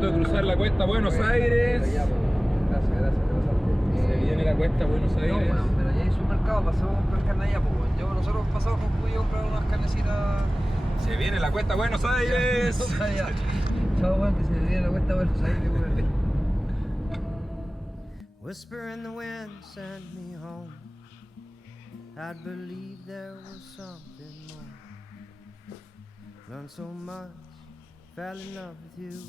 punto de cruzar la cuesta Buenos Aires. Gracias, Se viene la cuesta Buenos Aires. No, bueno, pero ya hay supermercado, pasamos a comprar carne allá, pues, bueno. Nosotros pasamos con Cuyo a comprar unas carnecitas. Se viene la cuesta Buenos Aires. Chao, weón, que se viene la cuesta Buenos Aires, weón. Whisper in the wind, send me home. I'd believe there was something more. Learned so much, fell in love with you.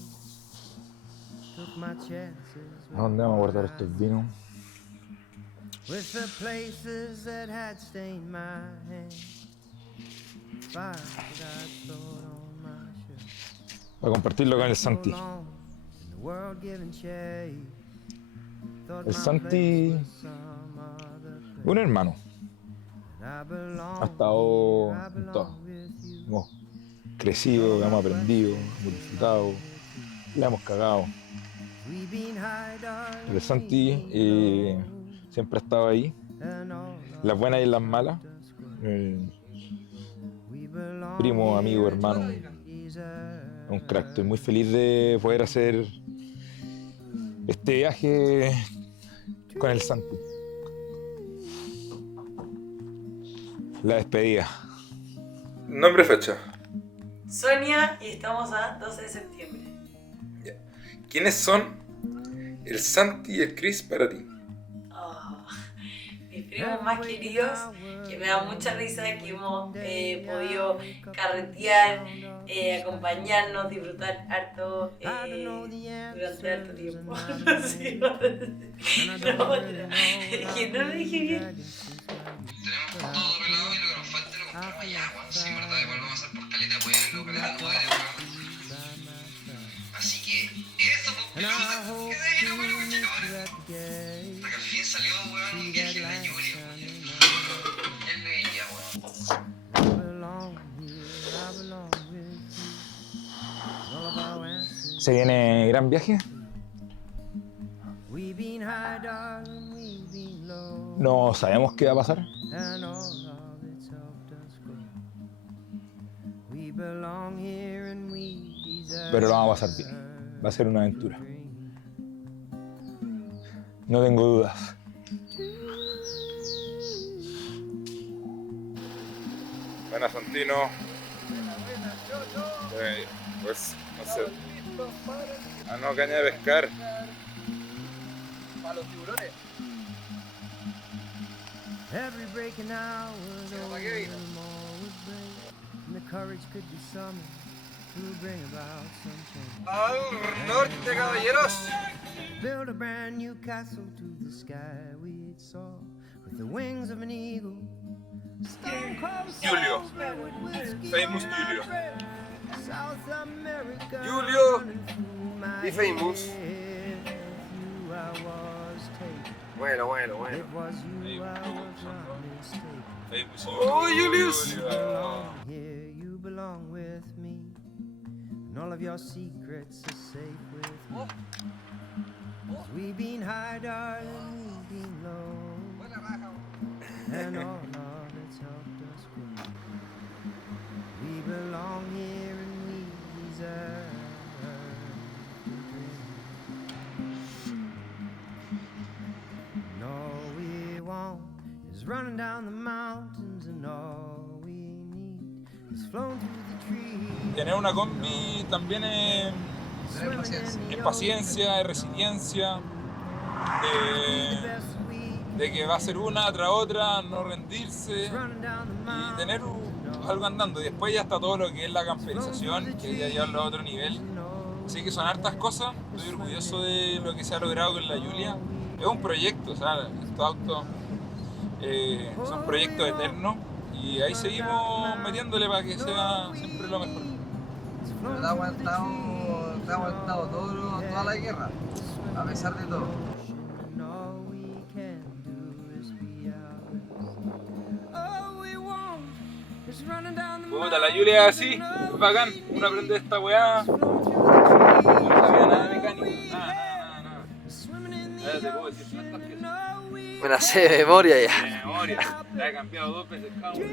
Took my chances. ¿A dónde vamos a guardar estos vinos? With the places that had stained my hands. Fire that I stored on my shirt. Para compartirlo con el Santi. In the world giving chase. El Santi, un hermano. Ha estado en todo. Hemos crecido, hemos aprendido, hemos disfrutado, la hemos cagado. El Santi siempre ha estado ahí, las buenas y las malas. Primo, amigo, hermano. Un crack. Estoy muy feliz de poder hacer este viaje con el Santi. La despedida. Nombre y fecha. Sonia y estamos a 12 de septiembre. ¿Quiénes son el Santi y el Chris para ti? Oh, mis primos más queridos, que me da mucha risa que hemos podido carretear, acompañarnos, disfrutar harto durante harto tiempo. No sé, la otra. Que no lo dije bien. Tenemos todo pelado y lo que nos falta lo compramos allá, weón. Sí, verdad, igual vamos a hacer por caleta pueblo, caleta lugares, weón. Así que, eso, pues, pelado, que de ir, weón, mucha cabra. Hasta que al fin salió, weón, un viaje en la lluvia, weón. Él veía, weón. ¿Se viene gran viaje? No sabemos qué va a pasar, pero lo vamos a pasar bien. Va a ser una aventura. No tengo dudas. Buenas, Santino. Pues, no sé. Ah, no, caña de pescar. Para los tiburones. Every breaking hour, ¿Para qué vino? and the courage could be summoned to bring about some change. Al norte, caballeros. Build a brand new castle to the sky we'd soar with the wings of an eagle. Stone cold Julio. souls met with whiskey Famous on Julio. our trail. South America Julio running through my y Famous. head. You I was taken. Bueno, bueno, bueno. It was you I was not mistaken. Oh, Julius. Belong here, you belong with me, and all of your secrets are safe with me. 'Cause we've been high, darling, we've been low, Buena raja. and all of it's helped us grow. We belong here and we deserve to dream. And all we want is running down the mountains, and all we need is flown through the trees. Tener una combi también es paciencia, es resiliencia, de que va a ser una tras otra, no rendirse y tener algo andando. Y después ya está todo lo que es la camperización, que ya llevarlo a otro nivel. Así que son hartas cosas, estoy orgulloso de lo que se ha logrado con la Julia. Es un proyecto, o sea, estos autos son proyectos eternos y ahí seguimos metiéndole para que sea siempre lo mejor. Pero te ha aguantado toda la guerra, a pesar de todo. And all we can do is be ours. All we want is running down the Puta, la Julia es así, es bacán, uno aprende esta weá. No sabía nada de mecánico, nada. Ahora te puedo decir tantas piezas. Me la sé de memoria ya. De memoria, la he cambiado 2 veces cada una.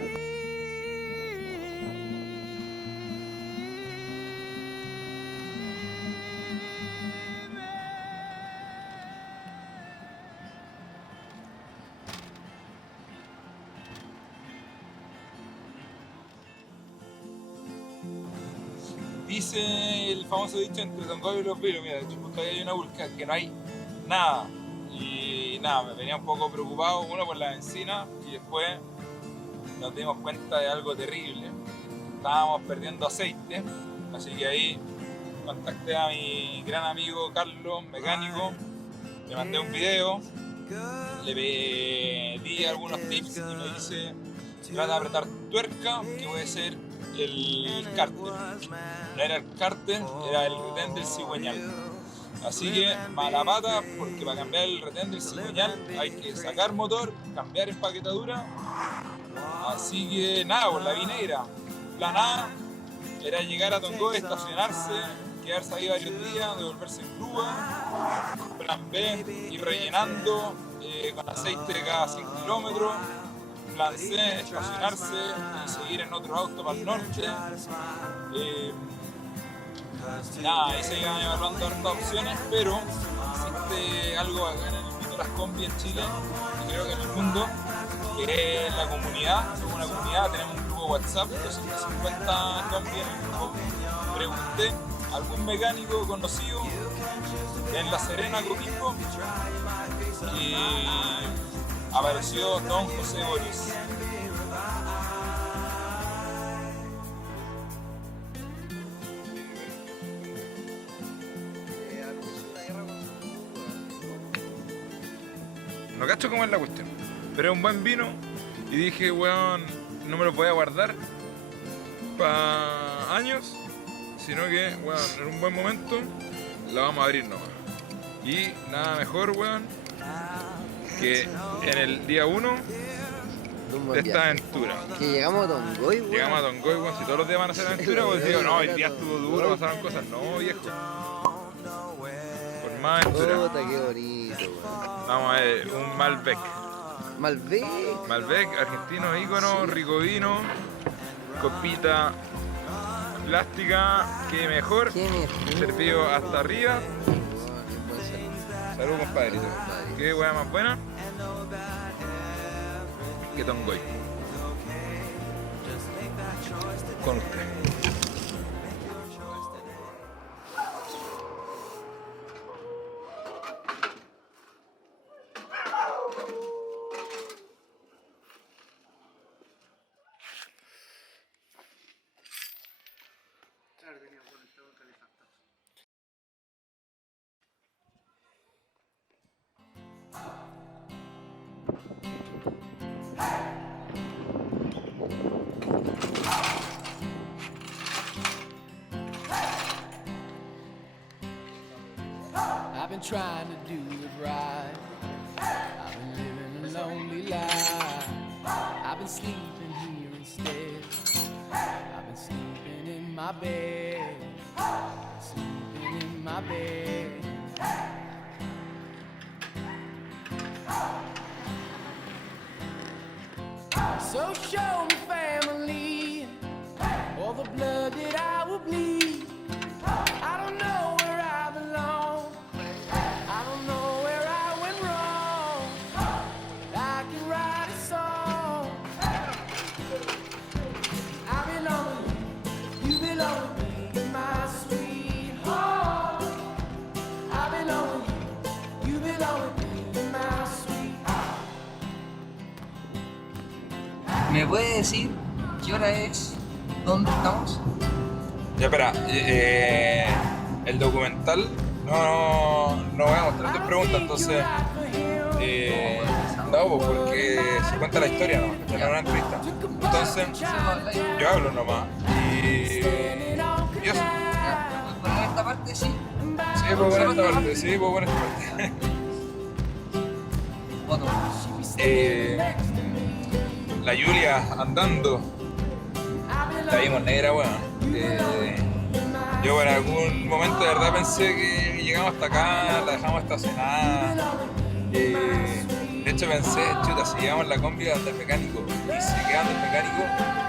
dice el famoso dicho entre Tongoy y Los Vilos. Mira, de hecho, justo ahí hay una vulca que no hay nada. Y nada, me venía un poco preocupado, uno por la encina, y después nos dimos cuenta de algo terrible. Estábamos perdiendo aceite, así que ahí contacté a mi gran amigo Carlos, mecánico, le mandé un video, le pedí algunos tips y me dice: trata de apretar tuerca, que puede ser el cárter. No era el cárter, era el retén del cigüeñal. Así que mala pata, porque para cambiar el retén del cigüeñal hay que sacar motor, cambiar empaquetadura. Así que nada, por la vinegra. Plan A era llegar a Tongoy, estacionarse, quedarse ahí varios días, devolverse en grúa. Plan B, ir rellenando con aceite cada 5 kilómetros. Plan C, estacionarse y seguir en otro auto para el norte. Nada, ahí se iban evaluando hartas opciones, pero existe algo acá en el mundo de las combi en Chile, y creo que en el mundo, que es la comunidad. Somos una comunidad, tenemos un grupo WhatsApp, 250 combi en el grupo. Pregunté a algún mecánico conocido en La Serena, Coquimbo, y apareció Don José Boris. No cacho cómo es la cuestión, pero es un buen vino y dije, weón, no me lo voy a guardar para años, sino que, weón, en un buen momento la vamos a abrir nomás. Y nada mejor, weón, que en el día 1 de esta aventura. Que llegamos a Tongoy, weón. Llegamos a Tongoy, weón, si todos los días van a hacer aventura, pues digo, no, el día estuvo duro, pasaron cosas. No, viejo. Por más aventura. Puta, qué bonito, weón. Vamos a ver, un Malbec. Malbec. Malbec, argentino, ícono, rico vino, copita plástica, que mejor, Qué mejor. servido hasta arriba. Qué buen salud. Salud, compadrito. Qué hueá más buena que Tongoy. Con usted. I've been trying to do it right. I've been living a lonely life. I've been sleeping here instead. I've been sleeping in my bed. Sleeping in my bed. So show me family, all the blood that I will bleed. I don't know where I belong. I don't know where I went wrong. I can write a song. I belong with you, you belong with me, my sweetheart. I belong with you, you belong with me, my sweetheart. ¿Me puede decir qué hora es? ¿Dónde estamos? Ya, espera, el documental no voy a mostrar tus preguntas, entonces no, pues, porque se cuenta la historia, ¿no? No es una entrevista. Entonces, yo hablo nomás y eso. Ya, ¿puedo poner esta parte? Sí. Sí, puedo poner esta parte, sí, puedo poner esta parte. Foto. La Julia andando, la vimos negra, weón. Yo en algún momento de verdad pensé que llegamos hasta acá, la dejamos estacionada. De hecho pensé, chuta, si llegamos en la combi hasta el mecánico y si quedamos el mecánico,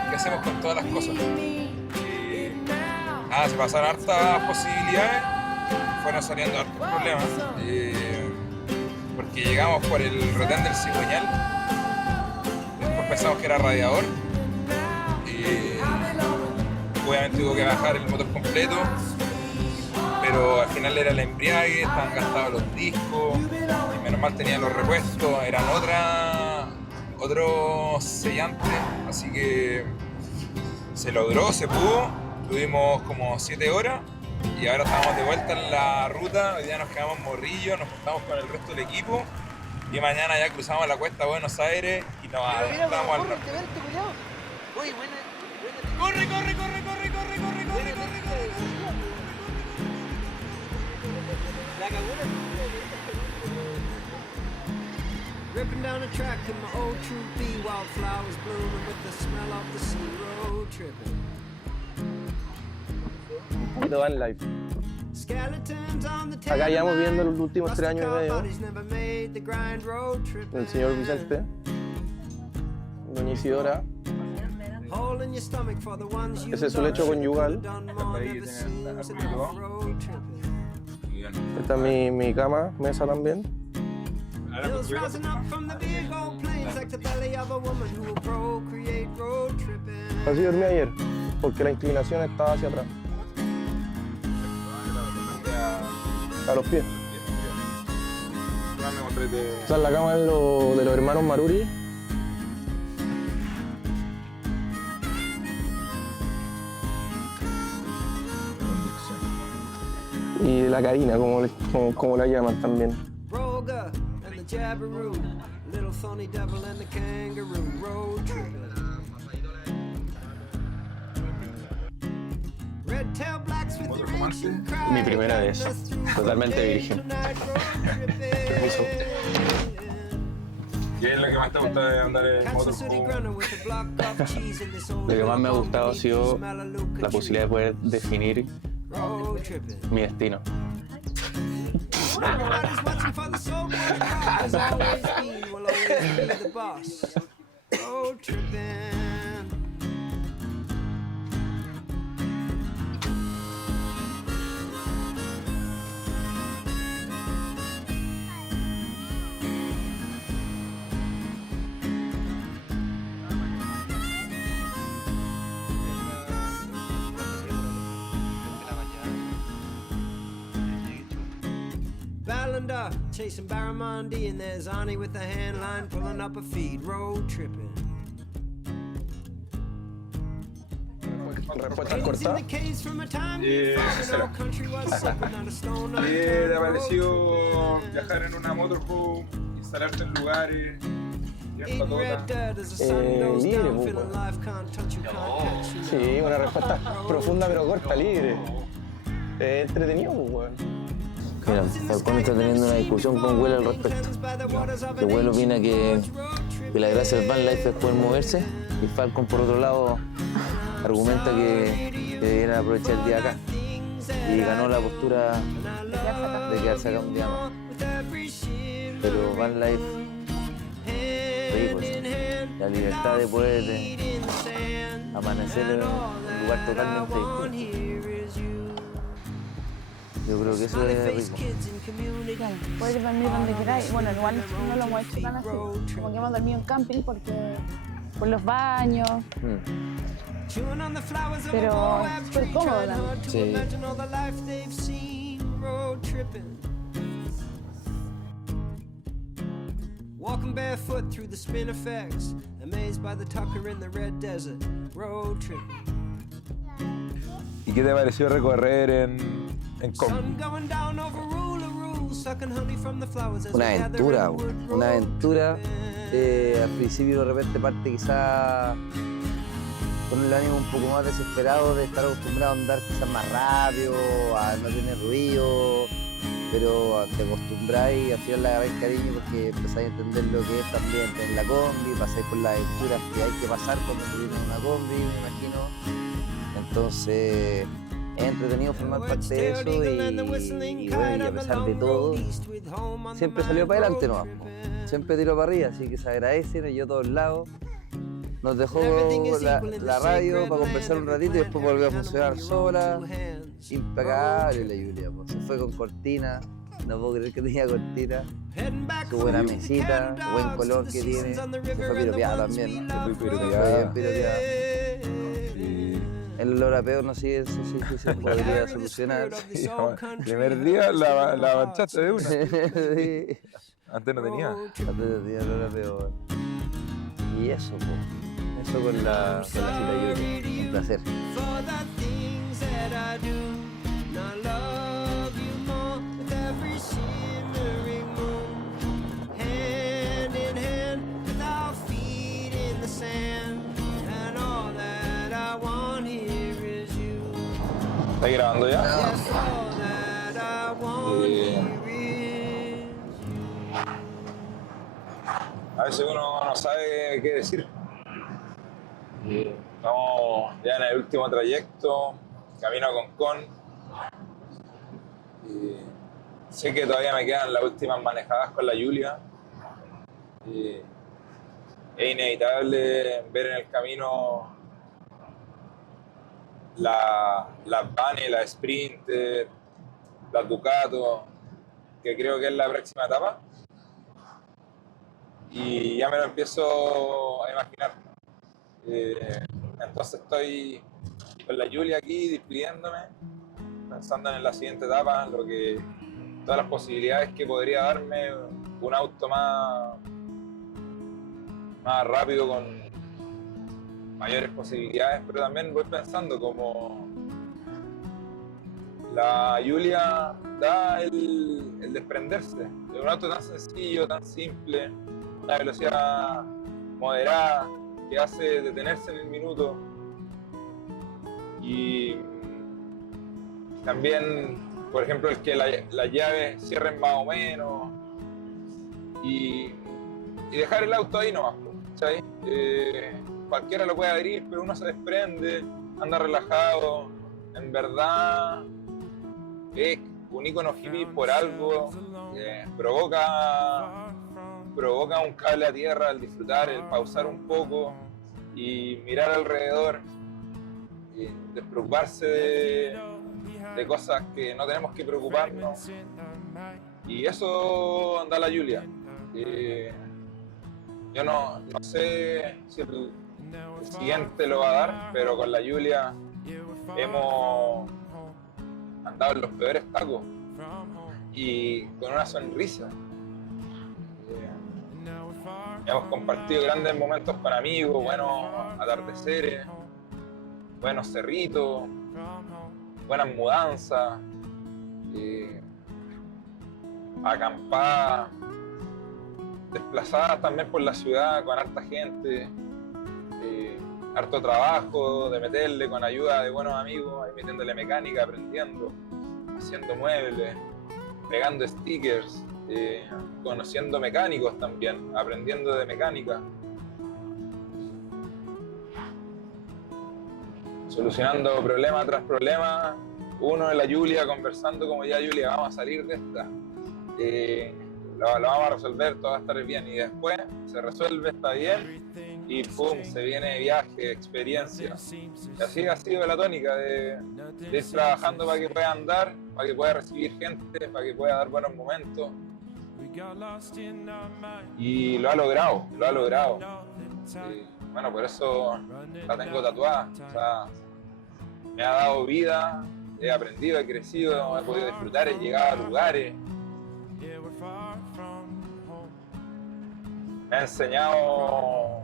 ¿qué hacemos con todas las cosas? Se pasaron hartas posibilidades, fueron saliendo hartos problemas, porque llegamos por el retén del cigüeñal. Después pensamos que era radiador. obviamente tuvo que bajar el motor completo, pero al final era el embriague, estaban gastados los discos, y menos mal tenía los repuestos, eran otros sellantes, así que se logró, se pudo, tuvimos como 7 horas y ahora estamos de vuelta en la ruta. Hoy día nos quedamos en Morrillo, nos juntamos con el resto del equipo y mañana ya cruzamos la cuesta a Buenos Aires y nos adentramos al norte. Oye, buena. ¡Corre, corre, corre, corre, corre, corre, corre, corre! La cagona. Ripping down a track in my old True B, wildflowers blooming with the smell of the sea, road tripping. Un poquito van live. Skeletons on the Acá llevamos viendo los últimos 3 años y medio. bodies never made the grind, road tripping. El señor Vicente, doña Isidora. Hole in your stomach for the ones you Ese es su lecho conyugal. never seems enough, road tripping. Esta es mi cama, mesa también. Hills rising up from the big old plains like the belly of a woman who will procreate, road tripping. Así dormí ayer, porque la inclinación estaba hacia atrás, a los pies. Esta es la cama de los hermanos Maruri. Y la Karina, como la llaman también. Broga and the Jabberoo, little thorny devil and the kangaroo, road tripping. Red tail blacks with the ancient cry. Mi primera vez, totalmente virgen. Permiso. ¿Qué es lo que más te gusta de andar en motorhome? Lo que más me ha gustado ha sido la posibilidad de poder definir mi destino. Everybody's watching for the soul boy has always been, will always be the boss. Road tripping. Ballender chasing Barramundi, and there's Arnie with the hand line pulling up a feed, road tripping. Respuestas cortas. Sincera. ¿Qué te ha parecido viajar en una motorhome, instalarte en lugares, tirar patotas? Libre, pues. Sí, una respuesta profunda pero corta, libre. Entretenido, pues, weón. Mira, Falcón está teniendo una discusión con Will al respecto. Que Will opina que la gracia del van life es poder moverse, y Falcon, por otro lado, argumenta que deberían aprovechar el día acá. Y ganó la postura de quedarse acá un día más. Pero van life, rico eso. La libertad de poder amanecer en un lugar totalmente distinto. Yo creo que eso es rico. Claro, puedes dormir donde queráis. Bueno, igual no lo hemos hecho tan así. Como que hemos dormido en camping por los baños. Pero súper cómodo también. Sí. Walking barefoot through the spin effects, amazed by the tucker in the red desert, road tripping. ¿Y qué te pareció recorrer en combi? Una aventura. Al principio de repente parte quizá con el ánimo un poco más desesperado de estar acostumbrado a andar quizás más rápido, a no tener ruido, pero te acostumbráis y al final le agarráis cariño porque empezáis a entender lo que es también tener la combi, pasáis por las aventuras que hay que pasar cuando se viene una combi, me imagino. Entonces es entretenido formar parte de eso y bueno, y a pesar de todo, siempre salió para adelante nomás, siempre tiró para arriba, así que se agradece, nos llevó a todos lados. Nos dejó la radio para conversar un ratito y después volvió a funcionar sola. Impecable la Julia, pues. Se fue con cortina, no puedo creer que tenía cortina. Su buena mesita, buen color que tiene. Se fue piropeada también. Se fue bien piropeada. El olor a peo no sé si se podría solucionar. Sí, primer día la manchaste de una. Sí. Antes no tenía. Antes tenía olor a peo. Bueno. Y eso, pues. Eso con la cita Yuri. Un placer. ¿Estás grabando ya? A veces uno no sabe qué decir. Estamos ya en el último trayecto, camino a Concón. Sé que todavía me quedan las últimas manejadas con la Julia. Es inevitable ver en el camino las Vani, las Sprinter, las Ducato, que creo que es la próxima etapa. Y ya me lo empiezo a imaginar. Entonces estoy con la Julia aquí despidiéndome, pensando en la siguiente etapa, todas las posibilidades que podría darme un auto más rápido, con mayores posibilidades, pero también voy pensando como la Julia da el desprenderse de un auto tan sencillo, tan simple, una velocidad moderada que hace detenerse en el minuto, y también, por ejemplo, el que las llaves cierren más o menos y dejar el auto ahí nomás, ¿sabes? Cualquiera lo puede abrir, pero uno se desprende, anda relajado. En verdad es un icono hippie por algo, provoca un cable a tierra al disfrutar, el pausar un poco y mirar alrededor, y despreocuparse de cosas que no tenemos que preocuparnos. Y eso anda la Julia. Yo no sé si el siguiente lo va a dar, pero con la Julia hemos andado en los peores tacos y con una sonrisa. Hemos compartido grandes momentos con amigos, buenos atardeceres, buenos cerritos, buenas mudanzas, acampadas, desplazadas también por la ciudad con harta gente, harto trabajo de meterle con ayuda de buenos amigos, ahí metiéndole mecánica, aprendiendo, haciendo muebles, pegando stickers, conociendo mecánicos también, aprendiendo de mecánica, solucionando problema tras problema, uno en la Julia conversando como ya Julia, vamos a salir de esta. Lo vamos a resolver, todo va a estar bien, y después se resuelve, está bien, y pum, se viene viaje, experiencia. Y así ha sido la tónica de ir trabajando para que pueda andar, para que pueda recibir gente, para que pueda dar buenos momentos. Y lo ha logrado. Bueno, por eso la tengo tatuada. O sea, me ha dado vida, he aprendido, he crecido, he podido disfrutar, he llegado a lugares. Me ha enseñado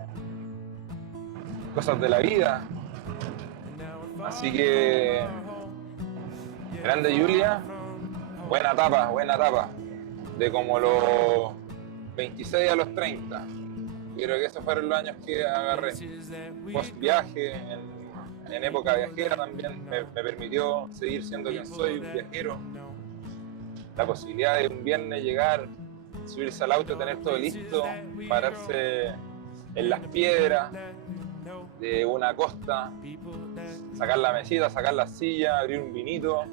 cosas de la vida. Así que, grande Julia, buena etapa. De como los 26 a los 30. Yo creo que esos fueron los años que agarré. Post viaje, en época viajera también, me permitió seguir siendo quien soy, un viajero. La posibilidad de un viernes llegar, subirse al auto, tener todo listo, pararse en las piedras de una costa, sacar la mesita, sacar la silla, abrir un vinito,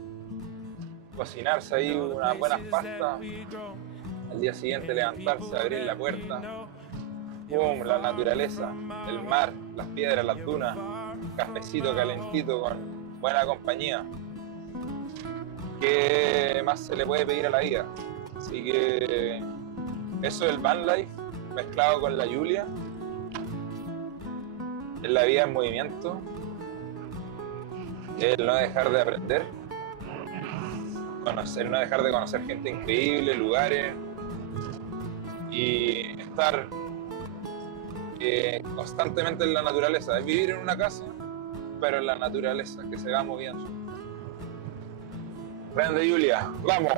cocinarse ahí unas buenas pastas, al día siguiente levantarse, abrir la puerta, ¡pum! La naturaleza, el mar, las piedras, las dunas, cafecito calentito con buena compañía. ¿Qué más se le puede pedir a la vida? Así que eso es el van life mezclado con la Julia. Es la vida en movimiento. el no dejar de aprender, no dejar de conocer gente increíble, lugares, y estar constantemente en la naturaleza, es vivir en una casa, pero en la naturaleza, que se va moviendo. Grande Julia, vamos.